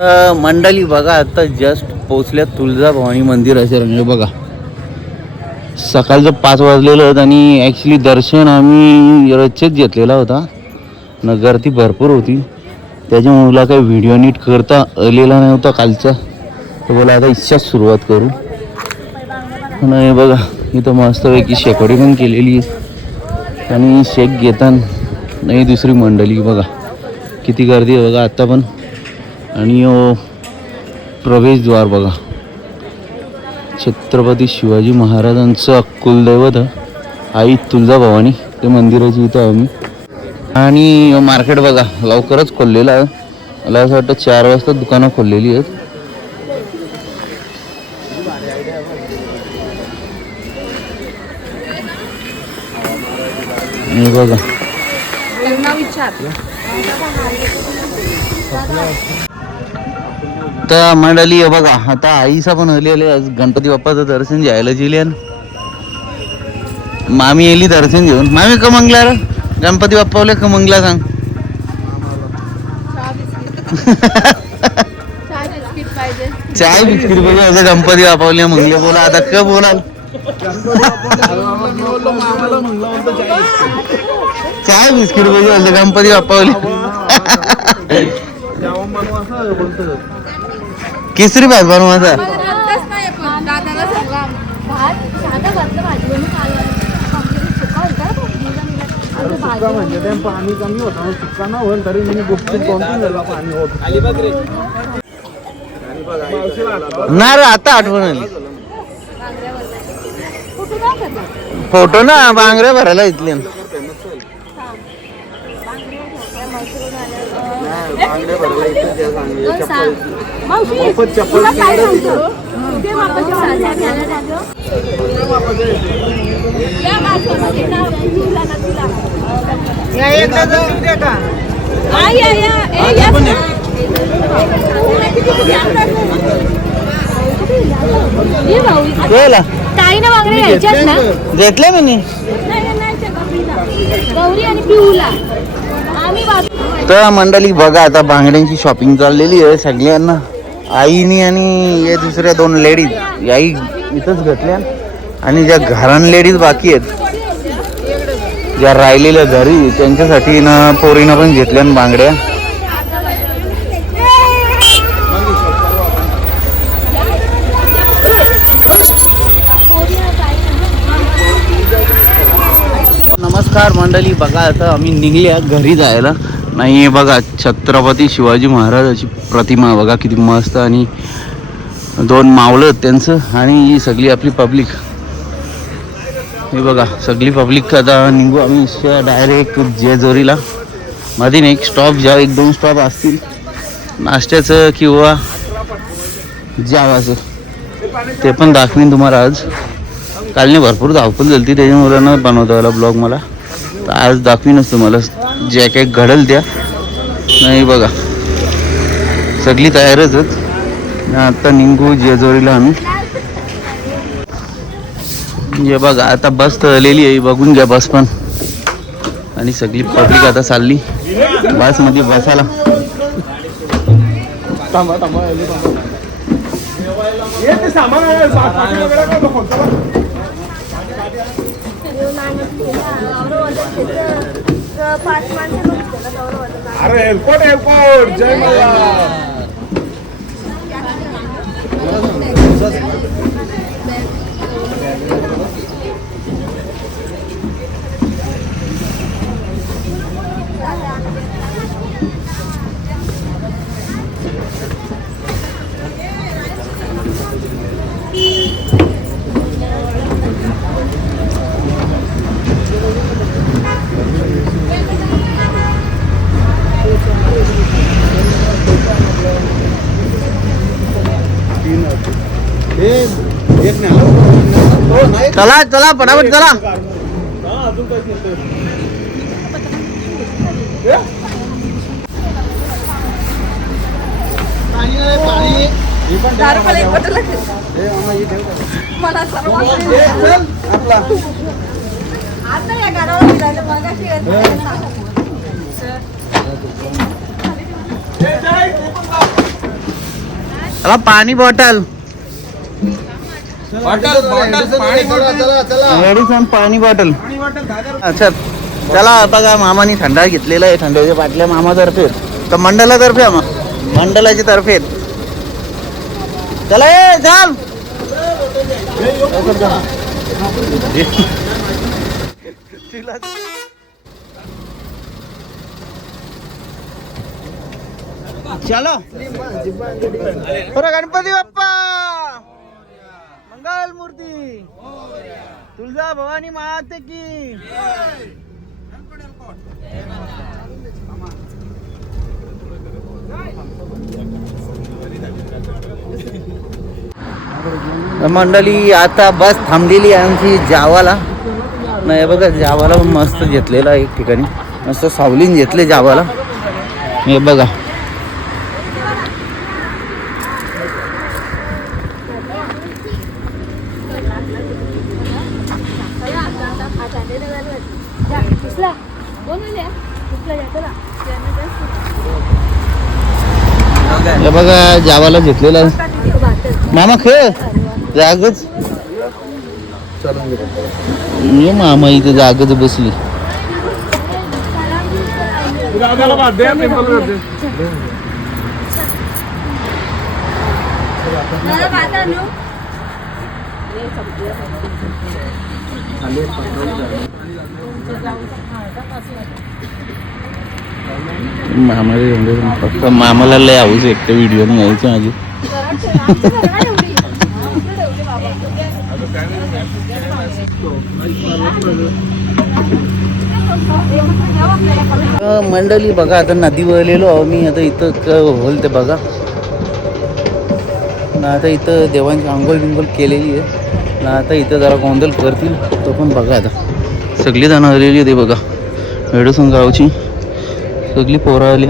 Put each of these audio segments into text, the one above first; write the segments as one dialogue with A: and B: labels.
A: मंडळी बघा आता जस्ट पोचल्या तुळजाभवानी मंदिर असे रंग म्हणजे बघा सकाळचं पाच वाजलेलं होतं आणि ॲक्च्युली दर्शन आम्ही रच्चेच घेतलेला होता. न गर्दी भरपूर होती. त्याच्यामुळे मला काही व्हिडिओ नीट करता आलेला नव्हता कालचा. तर बोला आता इच्छाच सुरुवात करू. नाही बघा इथं मस्तपैकी शेकोडी पण केलेली आहे. आणि शेक घेताना नाही दुसरी मंडळी बघा किती गर्दी आहे बघा आत्ता पण. आणि प्रवेशद्वार बघा. छत्रपती शिवाजी महाराजांचं अक्कुलदैवत आई तुळजाभवानी ते मंदिराची इथं आहे आम्ही आणि मार्केट बघा लवकरच खोललेलं आहे. मला असं वाटतं चार वाजता दुकानं खोललेली आहेत. बघा. आता मंडळी हे बघा आता आईचा पण आलेले आज गणपती बाप्पाचं दर्शन घ्यायला जिल्यान मामी येली दर्शन घेऊन. मामी का मंगला रे. गणपती बाप्पावले का मंगला सांग.
B: बिस्किट पाहिजे
A: चाय बिस्किट बोला असं गणपती बाप्पावले मंगले बोला. आता का बोलाल? चाय बिस्किट बोलू असं गणपती बाप्पावले केसरी भात बनवायचा
B: नाही. सुका भाजी
C: म्हणजे ते पाणी कमी होतं. मग सुका ना होईल तरी मी गुपचूप दोन तीन वेळेला पाणी होत.
A: ना रे. आता आठवण आली? फोटो ना बांगड्या भरायला इथले.
B: दोन सांग. मावशी, तुला काय सांगतो? ते वापस साध्या घ्यायला लागलो. या बाजूमध्ये ना, तुला. हा, या, या. ए, या. घ्यायच्यात ना
A: घेतल्या मी
B: नाही, नाही, नाही, त्या गौरीला. गौरी आणि पिऊला
A: तर मंडळी बघा आता बांगड्यांची शॉपिंग चाललेली आहे सगळ्यांना आईनी आणि या दुसऱ्या दोन लेडीज आई इथंच घेतल्या. आणि ज्या घरान लेडीज बाकी आहेत ज्या राहिलेल्या घरी त्यांच्यासाठी ना पोरीनं पण घेतल्या बांगड्या. नमस्कार मंडळी बघा आता आम्ही निघल्या घरी जायला. नाही हे बघा छत्रपती शिवाजी महाराजाची प्रतिमा बघा किती मस्त आणि दोन मावलं त्यांचं आणि ही सगळी आपली पब्लिक हे बघा सगळी पब्लिक आता निघू आम्ही डायरेक्ट जेजोरीला. मधीन एक स्टॉप ज्या एक दोन स्टॉप असतील. नाश्त्याचं किंवा जेवायचं. ते पण दाखवीन तुम्हाला आज. कालने भरपूर धावपळ झाली होती त्याच्यामुळे न बनवता आला ब्लॉग मला. तर आज दाखवीनच तुम्हाला. जे काही घडल त्या. नाही बघा. सगळी तयारच आता निघू जेजोरीला आम्ही. जे बघा आता बस तर आलेली आहे. बघून घ्या बस पण. आणि सगळी पब्लिक आता चालली. बसमध्ये बसायला.
C: थांबा थांबा. अरे एअरपोर्ट एअरपोर्ट जय मला
A: चला चला पटापट चला. चला पाणी बॉटल.
C: बॉटल बॉटल पाणी बॉटल.
A: मेडिसन पाणी बॉटल.
C: पाणी बॉटल दहा हजार
A: अच्छा चला बघा मामानी थंडा घेतलेला आहे थंडाच्या बाटल्या मामातर्फे. तर मंडलातर्फे आम्हा मंडलाच्या तर्फे. चला ए चाल चलो. अरे गणपती बाप्पा. मंगल मूर्ती. तुळजा भवानी माते की. मंडळी आता बस थांबलेली आहे आमची जावाला. नाही बघा जावाला मस्त घेतलेला एक ठिकाणी. मस्त सावलीन घेतले जावाला. हे बघा. जावाला घेतलेला मामा खेळ. जागच. मामा इथे जागच बसली. मामाला फक्त मामाला लय आऊच एकटं व्हिडिओ नाही यायचं माझी. मंडळी बघा आता नदी वळलेलो आहो मी. आता इथं क- होल ते बघा. ना आता इथं देवांची आंघोळ बिंघोळ केलेली आहे. ना आता इथं जरा गोंधळ करतील तो पण बघा आता. सगळी जण आलेली आहे ते बघा. मेडोसन गावची. सगळी पोरं आली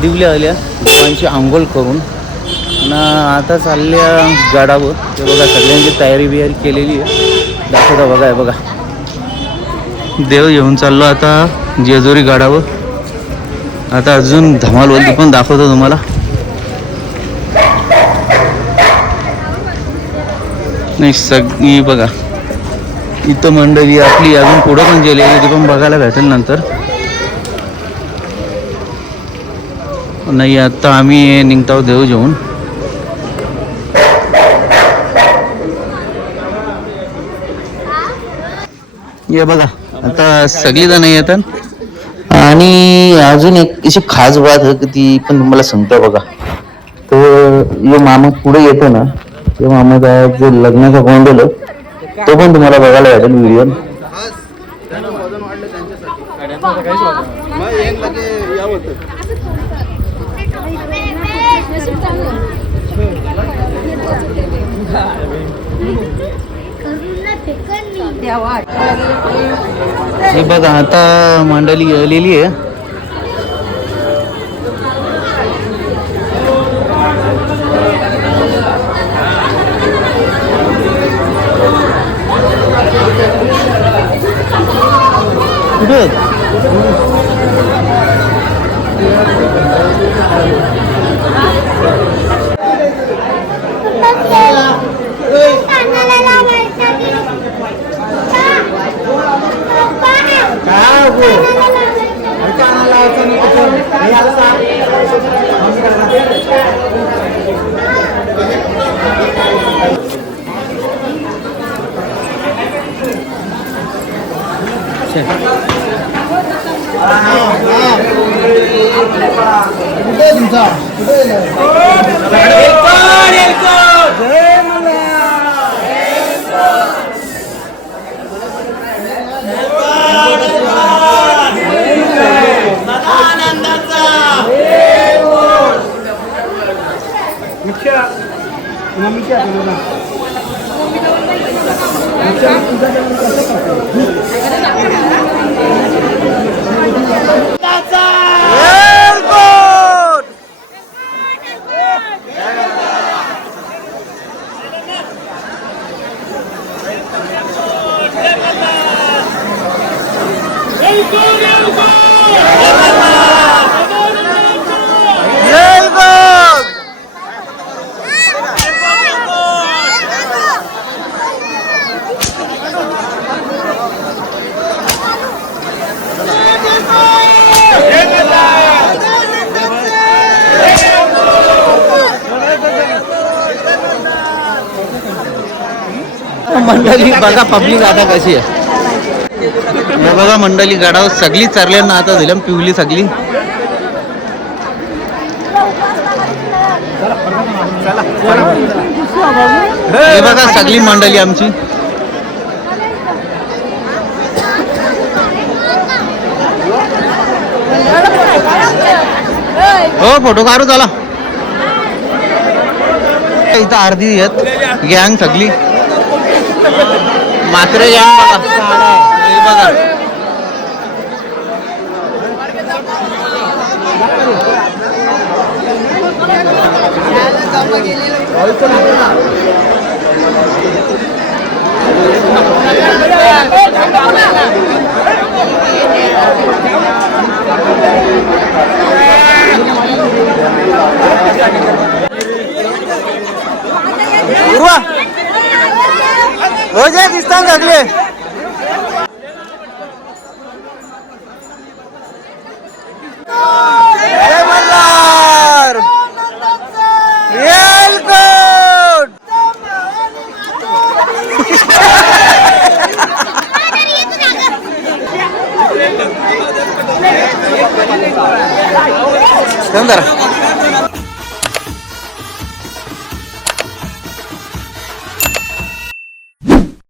A: नदीवल्या आल्या देवांची आंघोळ करून. ना आता चालल्या गडावर. ते बघा सगळ्यांची तयारी बियारी केलेली आहे. दाखवता बघा आहे बघा. देव घेऊन चाललो आता जेजुरी गडावर. आता अजून धमालवंती पण दाखवतो तुम्हाला. नाही सगळी बघा. इथं मंडळी आपली अजून पुढं पण गेलेली आहे, ती पण बघायला भेटेल नंतर. नाही आता आम्ही निघतो देव जेवून. ये बघा आता सगळी जण येतात. आणि अजून एक अशी खास बात आहे की ती पण तुम्हाला सांगतो बघा. तर यो मामा पुढे येतो ना ते मामाचा जे लग्नाचा गोंधळ आहे, तो पण तुम्हाला बघायला भेटेल व्हिडिओ हे बघा आता मंडळी आलेली आहे. कुठे मंडळी बघा पब्लिक आता कशी आहे. हे बघा मंडळी गाडावर सगळी चरल्यांना आता दिलं पिवली सगळी. हे बघा सगळी मंडळी आमची. हो फोटो काढू चला इथं अर्धी आहेत. गँग सगळी. मात्र गँग बघा. बघा उर्वा हो जे दिसतात सगळे